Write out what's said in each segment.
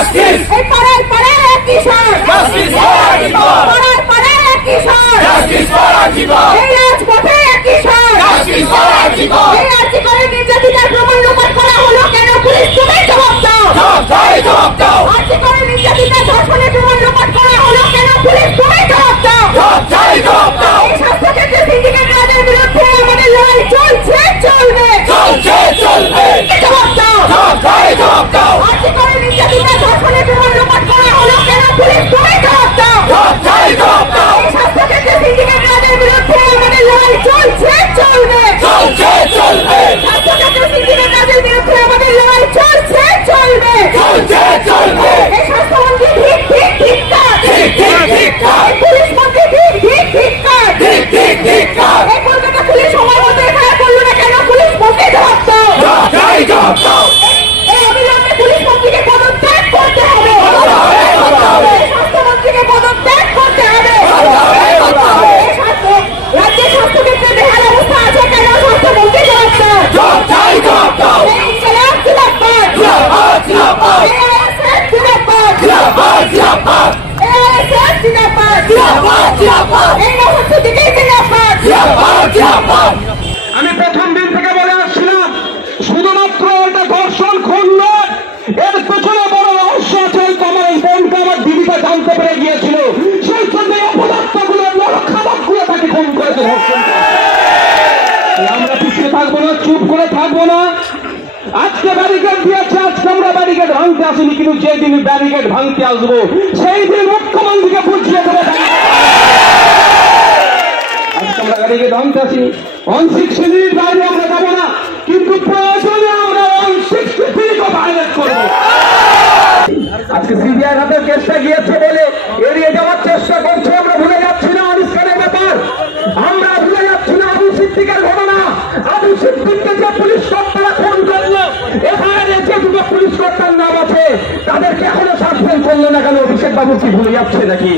Justice এই পাড়ায় পাড়ায় এক কিশোর জাস্টিস ফর আজিকর পাড়ায় পাড়ায় এক কিশোর জাস্টিস ফর আজিকর এই রাজপথে এক কিশোর জাস্টিস ফর আজিকর এই আজিকরের নির্যাতিতার প্রমাণ লোপাট করা হলো কেন পুলিশ তুমি জবাব দাও জবাব দাও আজিকরের নির্যাতিতার ধর্ষণের প্রমাণ লোপাট করা হলো কেন পুলিশ তুমি জবাব দাও জবাব দাও এই স্বাস্থ্যক্ষেত্রে সিন্ডিকেট রাজের বিরুদ্ধে আমাদের লড়াই চলছে চলবে জবাব দাও জবাব দাও আজিকরের নির্যাতিতার ধর্ষণের প্রমাণ লোপাট করা হলো কেন পুলিশ তুমি জবাব দাও জবাব দাও এই স্বাস্থ্যক্ষেত্রে সিন্ডিকেট রাজের বিরুদ্ধে আমাদের লড়াই চলছে চলবে স্বাস্থ্যক্ষেত্রে সিন্ডিকেট রাজের বিরুদ্ধে আমাদের লড়াই চলছে চলবে এই স্বাস্থ্যমন্ত্রী ঠিক পুলিশ মন্ত্রী ঠিক এই কলকাতা পুলিশ সময় মতো এখানে করলো না কেন পুলিশ মন্ত্রী জবাব দাও এই অবিলম্বে পুলিশ মন্ত্রীকে পদত্যাগ করতে হবে স্বাস্থ্যমন্ত্রীকে পদত্যাগ করতে হবে রাজ্যের স্বাস্থ্যক্ষেত্রে বেহাল অবস্থা আছে কেন স্বাস্থ্যমন্ত্রী জবাব দাও আমি প্রথম দিন থেকে বলে আসছিলাম শুধুমাত্র এটা ধর্ষণ খুন নয়, এর পেছনে বড় রহস্য আছে। আমার এই বোনকে আমার দিদিটা জানতে পেরে গিয়েছিল, সেই জন্য অপদার্থ গুলো খাবার গুলো তাকে খুন করেছে, ধর্ষণ করেছে। আমরা পিছিয়ে থাকবো না, চুপ করে থাকবো না। আজকে ব্যারিকেড দিয়েছে, আজকে আমরা ব্যারিকেড ভাঙতে আসিনি, কিন্তু যেদিন ব্যারিকেড ভাঙতে আসবো সেই দিন মুখ্যমন্ত্রীকে বুঝিয়ে দেবো আজকে আমরা ব্যারিকেড ভাঙতে আসিনি। 160 বাইরে আমরা যাবো না, কিন্তু প্রয়োজনে আমরা 163 ভায়োলেট করবো। আজকে সিবিআই হাতে কেসটা গিয়েছে বলে এড়িয়ে যাওয়ার চেষ্টা করছে। আমরা ভুলে যাচ্ছি না আবিষ্কারের ব্যাপার, আমরা ভুলে যাচ্ছি না আবু সিদ্দিকের ঘটনা। আবু সিদ্দিককে যে পুলিশ কর্তারা খুন করলো, এখানে যে দুটো পুলিশ কর্তার নাম আছে তাদেরকে এখনো সাসপেন্ড করলো না কেন? অভিষেক বাবু কি ভুলে যাচ্ছে নাকি?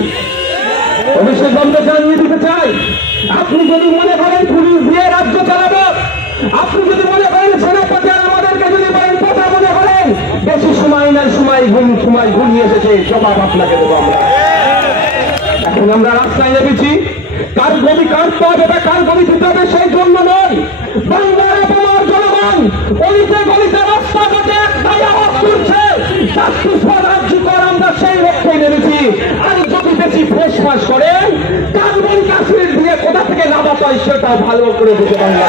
অভিষেক বাবুকে জানিয়ে দিতে চাই, আপনি যদি মনে করেন পুলিশ দিয়ে রাজ্য চালাবো, আপনি যদি মনে করেন সেনাপতি আর আমাদেরকে যদি বলেন কথা মনে করেন, বেশি সময় নাই, সময় ঘুমিয়ে এসেছে, জবাব আপনাকে দেবো আমরা। এখন আমরা রাস্তায় নেমেছি, কার গতি কাটতে হবে বা কার গতি দিতে হবে সেই জন্য নয়। বাংলার অপমার জনগণ গলিতে গলিতে রাস্তাঘাটে একটাই আওয়াজ তুলছে, জাস্টিস ফর আজিকর। আমরা সেই লক্ষ্যে নেমেছি। আর যদি বেশি ফোঁস করেন, কাজবন কাশ্মীর দিয়ে কোথা থেকে লাভ হয় সেটা ভালো করে বুঝে বাংলা।